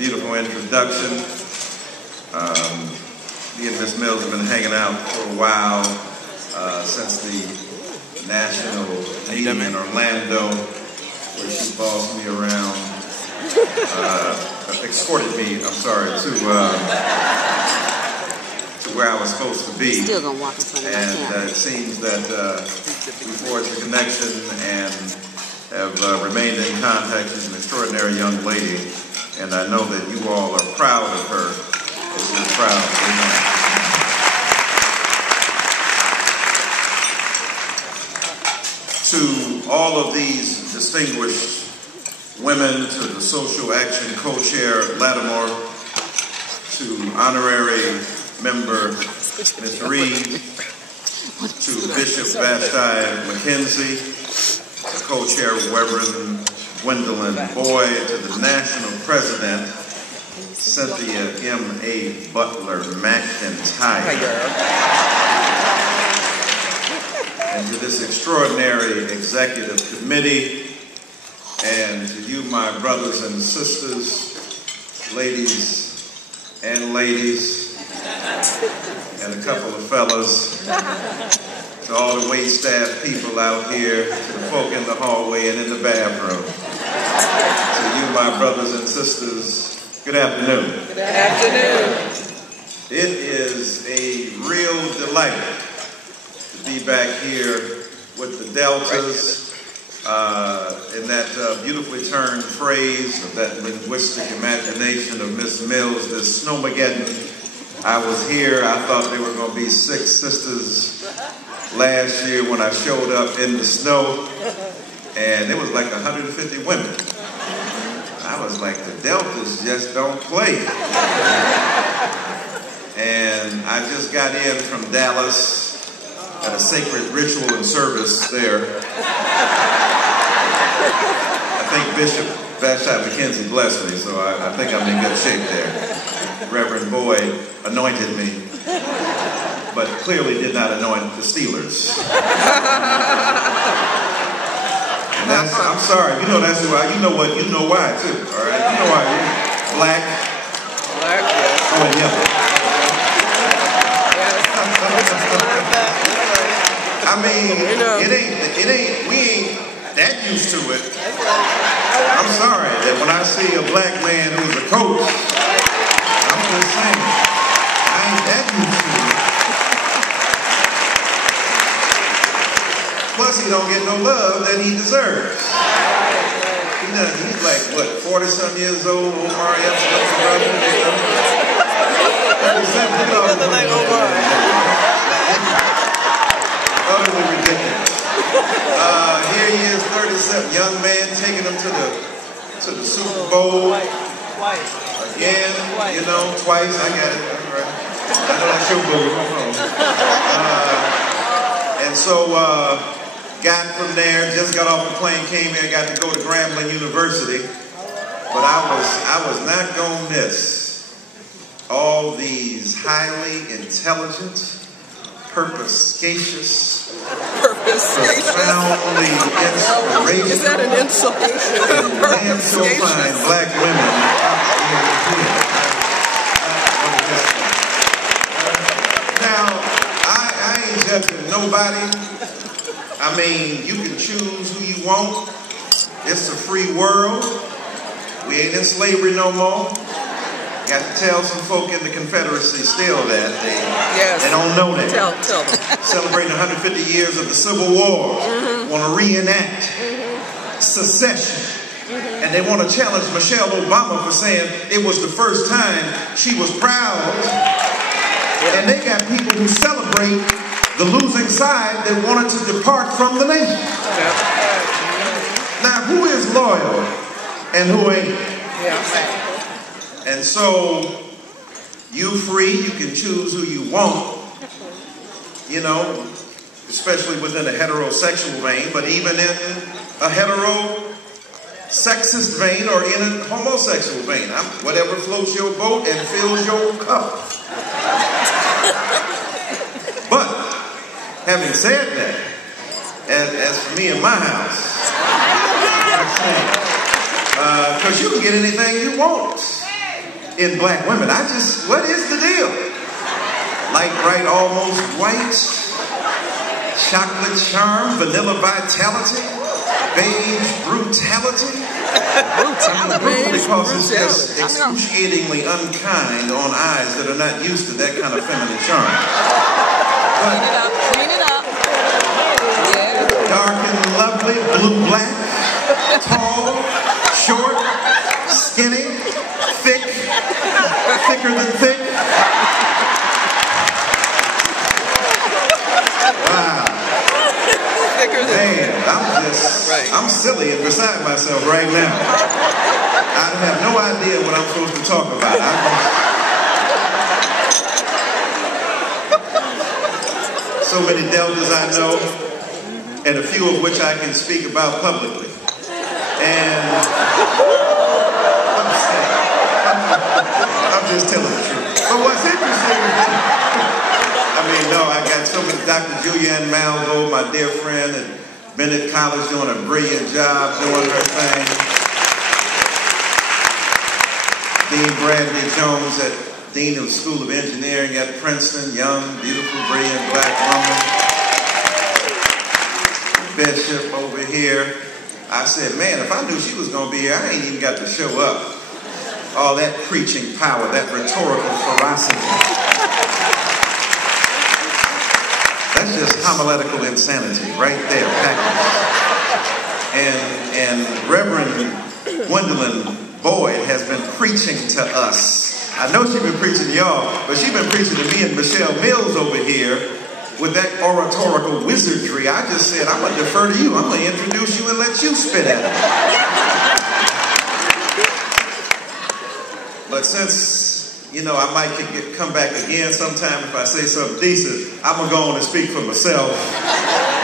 beautiful introduction. Me and Miss Mills have been hanging out for a while since the national meeting in Orlando, where she bossed me around, escorted me, I'm sorry, to where I was supposed to be. Still gonna walk in front of and it seems that we forged a connection and have remained in contact. She's an extraordinary young lady, and I know that you all are proud of her as you're proud of her. To all of these distinguished women, to the Social Action Co-Chair Lattimore, to Honorary Member Ms. Reed, to Bishop Vashti McKenzie, to Co-Chair Reverend Gwendolyn Boyd, to the National President, Cynthia M.A. Butler McIntyre, and to this extraordinary executive committee, and to you, my brothers and sisters, ladies and ladies, and a couple of fellas, to all the wait staff people out here, to the folk in the hallway and in the bathroom, to you, my brothers and sisters, good afternoon. Good afternoon. It is a real delight to be back here with the Deltas, in that beautifully turned phrase of that linguistic imagination of Miss Mills, this snowmageddon. I was here, I thought there were going to be 6 sisters last year when I showed up in the snow, and it was like 150 women. I was like, the Deltas just don't play. And I just got in from Dallas at a sacred ritual and service there. I think Bishop Vashti McKenzie blessed me, so I think I'm in good shape there. Reverend Boyd anointed me, but clearly did not anoint the Steelers. And that's, I'm sorry, you know that's why, you know what, you know why too, all right? You know why, black, Yes. oh, and yellow. I mean, we ain't that used to it. I'm sorry that when I see a black man who's a coach, I'm just saying, I ain't that used to it. Plus, he don't get no love that he deserves. He's like, what, 40-some years old, Omar Epps' brother? Utterly ridiculous. Here he is, 37, young man, taking him to the Super Bowl. Again, you know, twice. I got it. All right. I know that's your Bowl. And so, got from there, just got off the plane, came here, got to go to Grambling University. But I was not going to miss all these highly intelligent, purposcacious, profoundly inspirational, is that an insult? damn so fine black women here. Now, I ain't judging nobody. I mean, you can choose who you want. It's a free world. We ain't in slavery no more. Got to tell some folk in the Confederacy still that they don't know that. Tell them. Celebrating 150 years of the Civil War. Want to reenact secession. And they want to challenge Michelle Obama for saying it was the first time she was proud. And they got people who celebrate the losing side that wanted to depart from the nation. Now, who is loyal and who ain't? And so, you free, you can choose who you want, you know, especially within a heterosexual vein, but even in a heterosexist vein or in a homosexual vein. Whatever floats your boat and fills your cup. But, having said that, as for me in my house, because you can get anything you want. in black women. What is the deal? Light, bright, almost white, chocolate charm, vanilla vitality, beige brutality. Brutal because it's just excruciatingly unkind on eyes that are not used to that kind of feminine charm. Clean it up. Yeah. Dark and lovely, blue-black, tall, short, skinny, thick, thicker than thick. Wow. Thicker than thick. I'm silly and beside myself right now. I have no idea what I'm supposed to talk about. So many deltas I know, and a few of which I can speak about publicly. And I'm just telling the truth. But what's interesting is I got so many, Dr. Julianne Malvo, my dear friend at Bennett College, doing a brilliant job doing her thing. Dean Bradley Jones, Dean of the School of Engineering at Princeton, young, beautiful, brilliant black woman. Bishop over here. I said, man, if I knew she was going to be here, I ain't even got to show up. All that preaching power, that rhetorical ferocity. That's just homiletical insanity right there, packaged. And Reverend Gwendolyn Boyd has been preaching to us. I know she's been preaching to y'all, but she's been preaching to me and Michelle Mills over here with that oratorical wizardry. I just said, I'm going to defer to you. I'm going to introduce you and let you spit at it. But since I might come back again sometime if I say something decent, I'm going to go on and speak for myself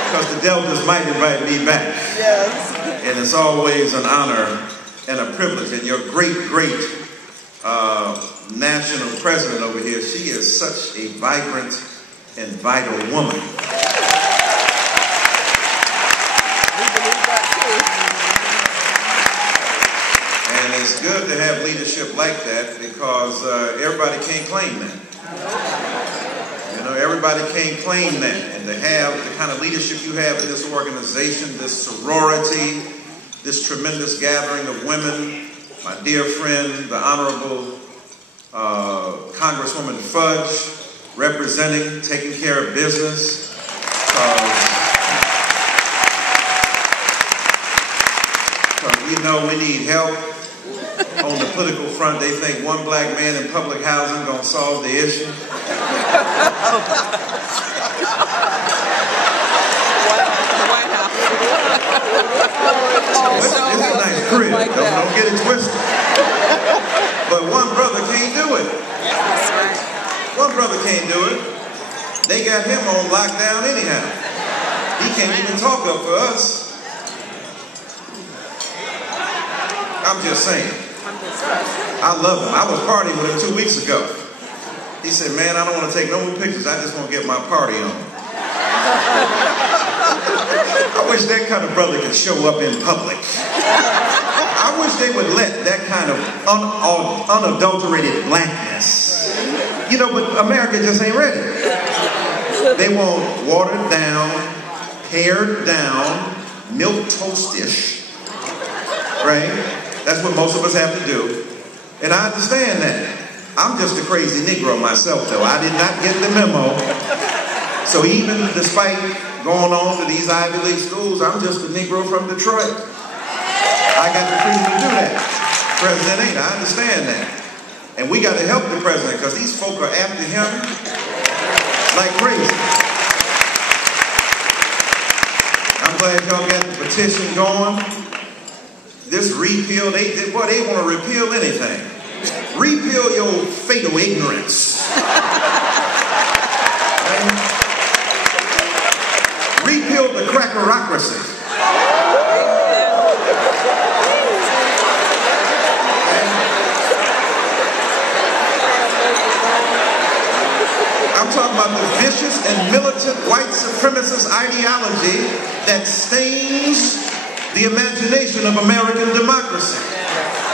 because the Deltas might invite me back. Yes. And it's always an honor and a privilege. And your great, great national president over here, she is such a vibrant and vital woman. And it's good to have leadership like that because everybody can't claim that. Everybody can't claim that. And to have the kind of leadership you have in this organization, this sorority, this tremendous gathering of women, my dear friend, the Honorable Congresswoman Fudge, representing, taking care of business. We need help. On the political front, they think one black man in public housing going to solve the issue. This is a nice crib. Don't get it twisted. But one brother can't do it. One brother can't do it. They got him on lockdown anyhow. He can't even talk up for us. I'm just saying. I love him. I was partying with him 2 weeks ago. He said, man, I don't want to take no more pictures. I just want to get my party on. I wish that kind of brother could show up in public. I wish they would let that kind of unadulterated blackness. But America just ain't ready. They want watered down, pared down, milk toast-ish. Right? That's what most of us have to do. And I understand that. I'm just a crazy Negro myself, though. I did not get the memo. So even despite going on to these Ivy League schools, I'm just a Negro from Detroit. I got the freedom to do that. President ain't. I understand that. And we got to help the president because these folk are after him like crazy. I'm glad y'all got the petition going. This repeal, they want to repeal anything. Repeal your fatal ignorance. Repeal the crackerocracy. I'm talking about the vicious and militant white supremacist ideology that stains the imagination of American democracy.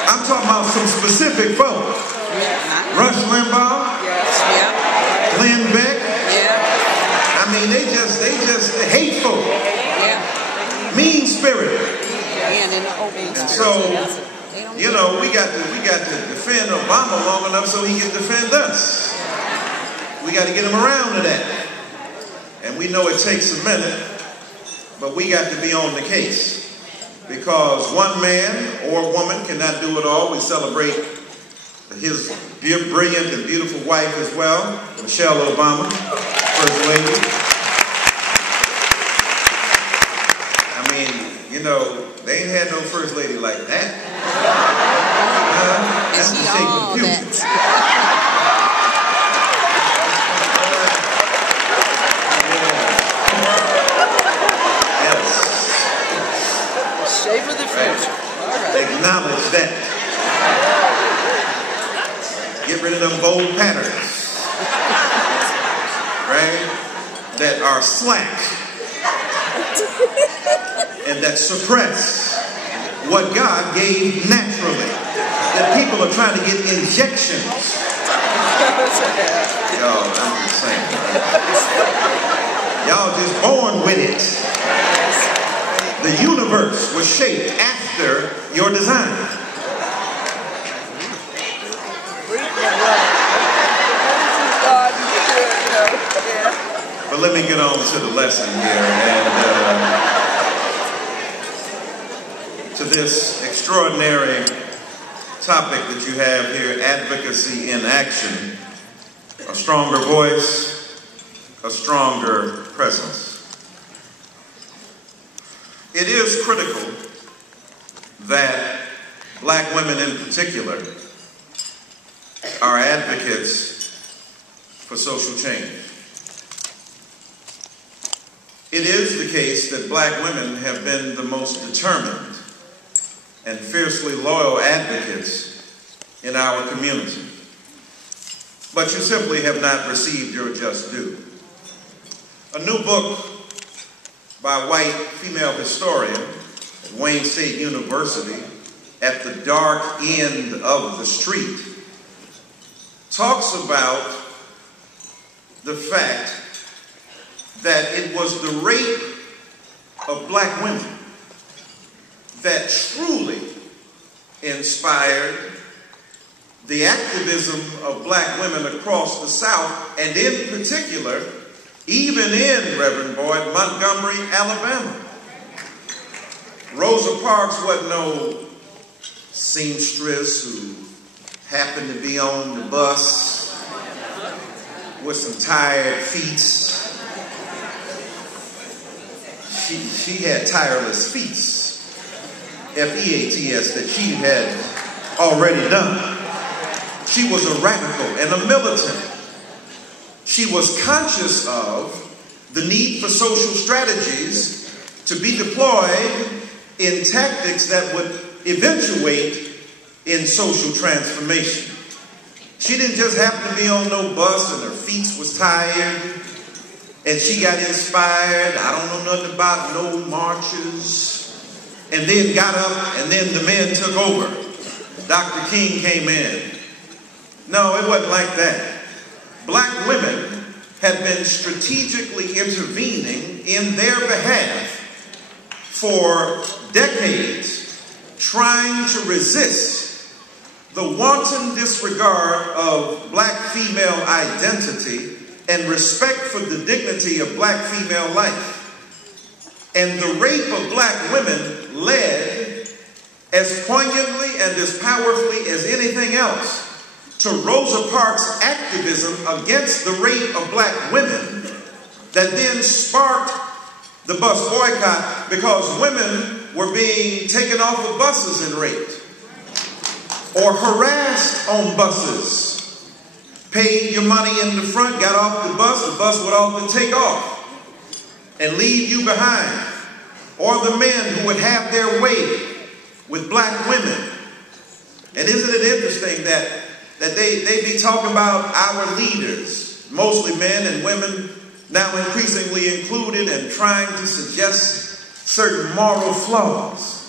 I'm talking about some specific folks. Rush Limbaugh, Yes. Yeah. Glenn Beck. Yeah. I mean, they just hateful, Yeah. mean-spirited. And in the open. And so, you know, we got to defend Obama long enough so he can defend us. We got to get him around to that. And we know it takes a minute, but we got to be on the case. Because one man or woman cannot do it all. We celebrate his brilliant and beautiful wife as well, Michelle Obama, First Lady. I mean, you know, they ain't had no First Lady like that. That's the shape of the future. Shape of the future. Right. Acknowledge that. Get rid of them bold patterns. Right? That are slack. And that suppress what God gave naturally. That people are trying to get injections. Y'all, I'm just saying. Right? Y'all just born with it. The universe was shaped after your design. But let me get on to the lesson here and to this extraordinary topic that you have here, advocacy in action, a stronger voice, a stronger presence. It is critical that black women in particular are advocates for social change. It is the case that black women have been the most determined and fiercely loyal advocates in our community. But you simply have not received your just due. A new book by a white female historian at Wayne State University, At the Dark End of the Street, talks about the fact that it was the rape of black women that truly inspired the activism of black women across the South, and in particular, even in, Reverend Boyd, Montgomery, Alabama. Rosa Parks wasn't no seamstress who happened to be on the bus with some tired feet. She had tireless feats, F-E-A-T-S, that she had already done. She was a radical and a militant. She was conscious of the need for social strategies to be deployed in tactics that would eventuate in social transformation. She didn't just happen to be on no bus and her feet was tired and she got inspired. I don't know nothing about no marches. And then got up and then the men took over. Dr. King came in. No, it wasn't like that. Black women had been strategically intervening in their behalf for decades, trying to resist the wanton disregard of black female identity and respect for the dignity of black female life. And the rape of black women led as poignantly and as powerfully as anything else to Rosa Parks' activism against the rape of black women that then sparked the bus boycott, because women were being taken off of buses and raped or harassed on buses. Paid your money in the front, got off the bus would often take off and leave you behind. Or the men who would have their way with black women. And isn't it interesting that they be talking about our leaders, mostly men and women, now increasingly included, and trying to suggest certain moral flaws.